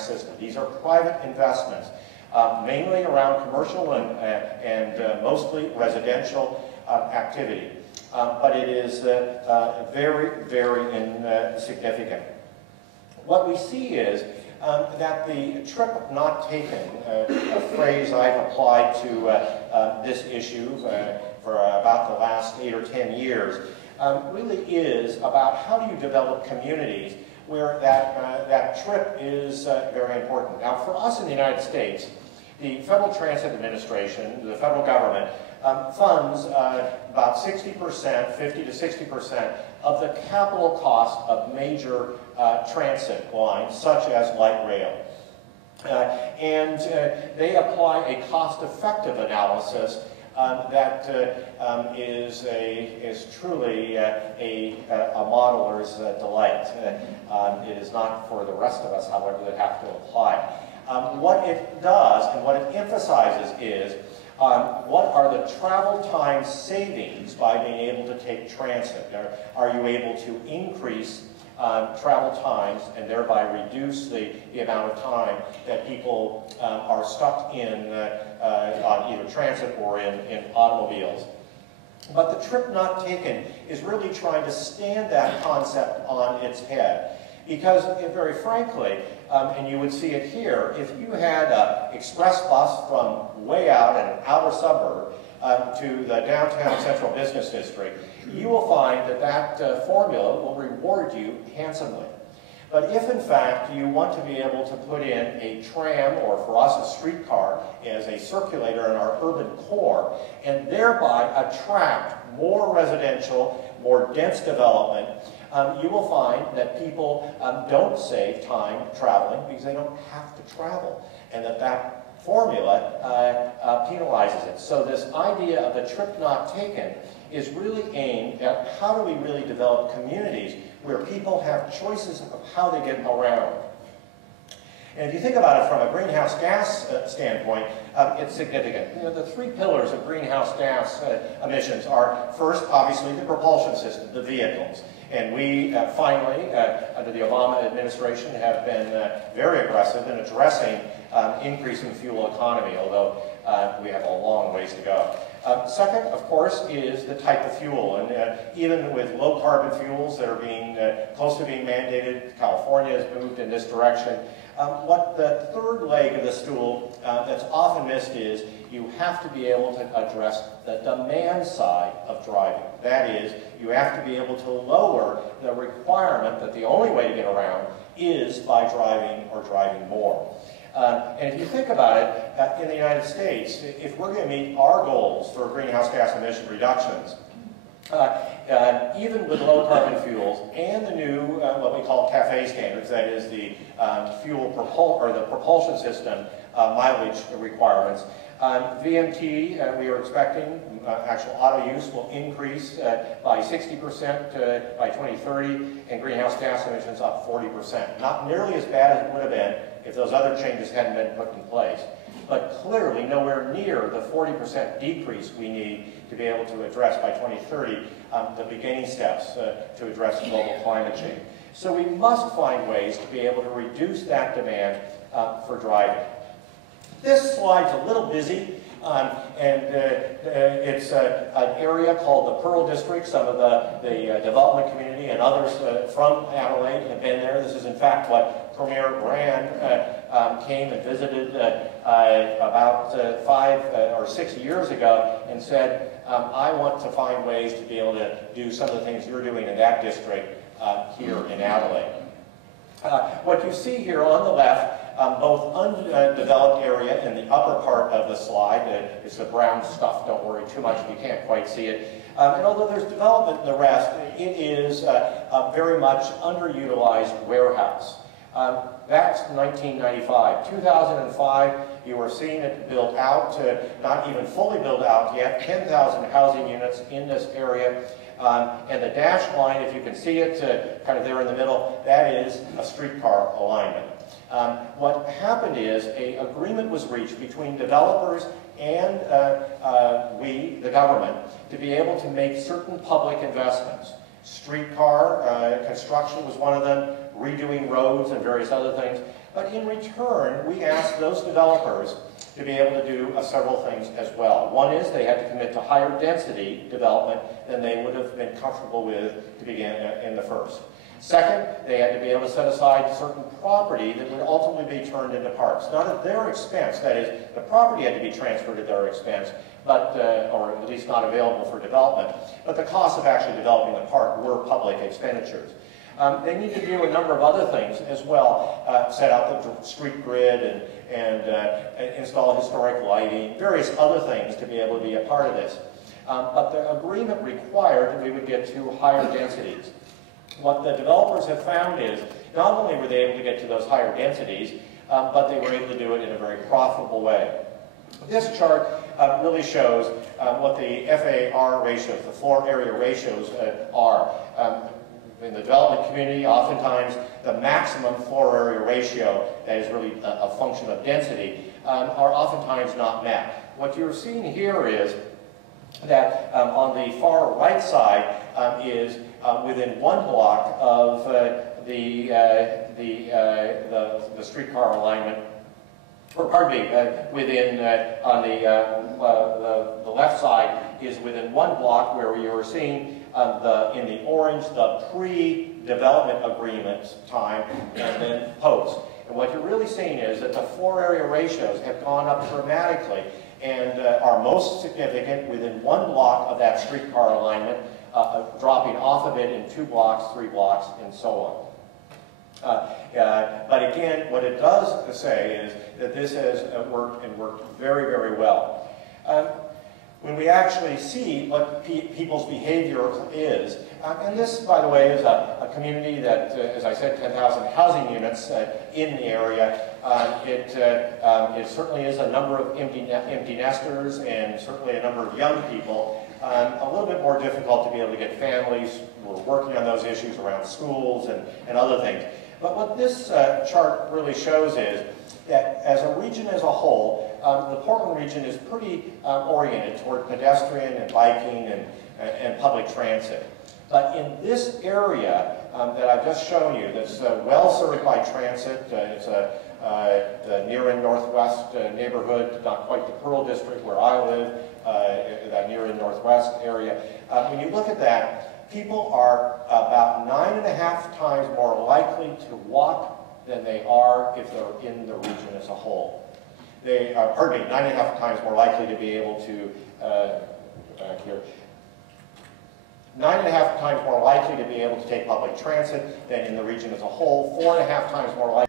system. These are private investments, mainly around commercial and mostly residential activity. But it is very, very insignificant. What we see is that the trip not taken, a phrase I've applied to this issue for about the last 8 or 10 years, really is about how do you develop communities where that trip is very important. Now, for us in the United States, the Federal Transit Administration, the federal government, funds about 60%, 50 to 60% of the capital cost of major transit lines, such as light rail. And they apply a cost-effective analysis that is truly a modeler's delight. It is not for the rest of us, however, that have to apply. What it does and what it emphasizes is what are the travel time savings by being able to take transit? Are you able to increase travel times and thereby reduce the amount of time that people are stuck in on either transit or in automobiles? But the trip not taken is really trying to stand that concept on its head. Because, very frankly, and you would see it here, if you had an express bus from way out in an outer suburb to the downtown central business district, you will find that that formula will reward you handsomely. But if, in fact, you want to be able to put in a tram, or for us a streetcar, as a circulator in our urban core, and thereby attract more residential, more dense development, you will find that people don't save time traveling because they don't have to travel, and that formula penalizes it. So this idea of the trip not taken is really aimed at how do we really develop communities where people have choices of how they get around. And if you think about it from a greenhouse gas standpoint, it's significant. You know, the 3 pillars of greenhouse gas emissions are, first, obviously, the propulsion system, the vehicles. And we finally, under the Obama administration, have been very aggressive in addressing increasing fuel economy, although we have a long ways to go. Second, of course, is the type of fuel. And even with low carbon fuels that are being close to being mandated, California has moved in this direction. What the third leg of the stool that's often missed is you have to be able to address the demand side of driving. That is, you have to be able to lower the requirement that the only way to get around is by driving or driving more. And if you think about it, in the United States, if we're going to meet our goals for greenhouse gas emission reductions, even with low carbon fuels and the new, what we call CAFE standards, that is the the propulsion system mileage requirements, VMT, we are expecting actual auto use will increase by 60% by 2030, and greenhouse gas emissions up 40%. Not nearly as bad as it would have been if those other changes hadn't been put in place, but clearly nowhere near the 40% decrease we need to be able to address by 2030 the beginning steps to address global climate change. So we must find ways to be able to reduce that demand for driving. This slide's a little busy, and it's an area called the Pearl District. Some of the development community and others from Adelaide have been there. This is, in fact, what Premier Brand came and visited about 5 or 6 years ago and said, I want to find ways to be able to do some of the things you're doing in that district here in Adelaide. What you see here on the left, both undeveloped area in the upper part of the slide, it's the brown stuff, don't worry too much if you can't quite see it. And although there's development in the rest, it is a very much underutilized warehouse. That's 1995. 2005, you were seeing it built out, not even fully built out yet, 10,000 housing units in this area. And the dashed line, if you can see it, kind of there in the middle, that is a streetcar alignment. What happened is an agreement was reached between developers and we, the government, to be able to make certain public investments. Streetcar construction was one of them, redoing roads and various other things. But in return, we asked those developers to be able to do several things as well. One is they had to commit to higher density development than they would have been comfortable with to begin in the first. Second, they had to be able to set aside certain property that would ultimately be turned into parks. Not at their expense, that is, the property had to be transferred at their expense, but, or at least not available for development. But the cost of actually developing the park were public expenditures. They need to do a number of other things as well, set out the street grid and install historic lighting, various other things to be able to be a part of this. But the agreement required that we would get to higher densities. What the developers have found is not only were they able to get to those higher densities, but they were able to do it in a very profitable way. This chart really shows what the FAR ratios, the floor area ratios are. In the development community, oftentimes the maximum floor area ratio, that is really a function of density, are oftentimes not met. What you're seeing here is that on the far right side is within 1 block of the streetcar alignment, or pardon me, within on the left side is within 1 block where you are seeing in the orange the pre-development agreement time and then post. And what you're really seeing is that the floor area ratios have gone up dramatically and are most significant within 1 block of that streetcar alignment, dropping off of it in 2 blocks, 3 blocks, and so on. But again, what it does say is that this has worked and worked very, very well. When we actually see what people's behavior is, and this, by the way, is a community that, as I said, 10,000 housing units in the area. It certainly is a number of empty nesters and certainly a number of young people. A little bit more difficult to be able to get families. We're working on those issues around schools and other things. But what this chart really shows is that as a region as a whole, the Portland region is pretty oriented toward pedestrian and biking and public transit. But in this area that I've just shown you, that's well served by transit, it's the near and northwest neighborhood, not quite the Pearl District where I live, that near and northwest area. When you look at that, people are about 9.5 times more likely to walk than they are if they're in the region as a whole. They are, pardon me, 9.5 times more likely to be able to, 9.5 times more likely to be able to take public transit than in the region as a whole, 4.5 times more likely.